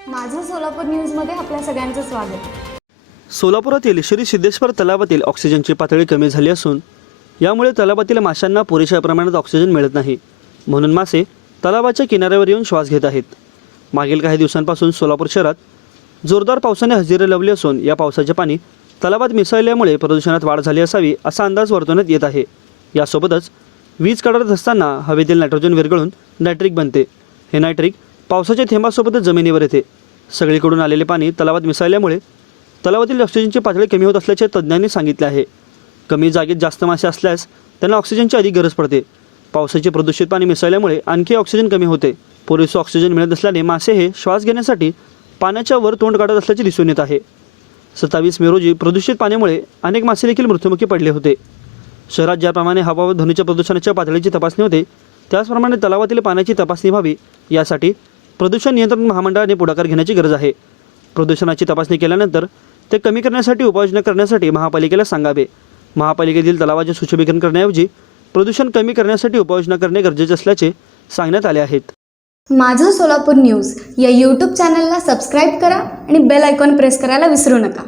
सोलापूर न्यूजमध्ये आपल्या सगळ्यांचं स्वागत. सोलापुरातील श्री सिद्धेश्वर तलावातील ऑक्सिजनची पातळी कमी झाली असून यामुळे तलावातील माशांना पुरेशा प्रमाणात ऑक्सिजन मिळत नाही. म्हणून मासे तलावाच्या किनाऱ्यावर येऊन श्वास घेत आहेत. मागील काही दिवसांपासून सोलापूर शहरात जोरदार पावसाने हजेरी लावली असून या पावसाचे पाणी तलावात मिसळल्यामुळे प्रदूषणात वाढ झाली असावी असा अंदाज वर्तवण्यात येत आहे. यासोबतच वीज काढत असताना हवेतील नायट्रोजन विरघळून नायट्रिक बनते. हे नायट्रिक पावसाच्या थेंबासोबतच जमिनीवर येते. सगळीकडून आलेले पाणी तलावात मिसळल्यामुळे तलावातील ऑक्सिजनची पातळी कमी होत असल्याचे तज्ज्ञांनी सांगितले आहे. कमी जागेत जास्त मासे असल्यास त्यांना ऑक्सिजनची अधिक गरज पडते. पावसाचे प्रदूषित पाणी मिसळल्यामुळे आणखी ऑक्सिजन कमी होते. पुरेसं ऑक्सिजन मिळत असल्याने मासे हे श्वास घेण्यासाठी पाण्याच्या वर तोंड काढत असल्याचे दिसून येत आहे. सत्तावीस मे रोजी प्रदूषित पाण्यामुळे अनेक मासे देखील मृत्युमुखी पडले होते. शहरात ज्याप्रमाणे हवा व ध्वनीच्या प्रदूषणाच्या पातळीची तपासणी होते त्याचप्रमाणे तलावातील पाण्याची तपासणी व्हावी यासाठी प्रदूषण नियंत्रण महामंडळाने पुढाकार घेण्याची गरज आहे. प्रदूषणाची तपासणी केल्यानंतर ते कमी करण्यासाठी उपाययोजना करण्यासाठी महापालिकेला सांगावे. महापालिकेतील तलावाचे सुशोभीकरण करण्याऐवजी प्रदूषण कमी करण्यासाठी उपाययोजना करणे गरजेचे असल्याचे सांगण्यात आले आहेत. माझं सोलापूर न्यूज या यूट्यूब चॅनलला सबस्क्राईब करा आणि बेल आयकॉन प्रेस करायला विसरू नका.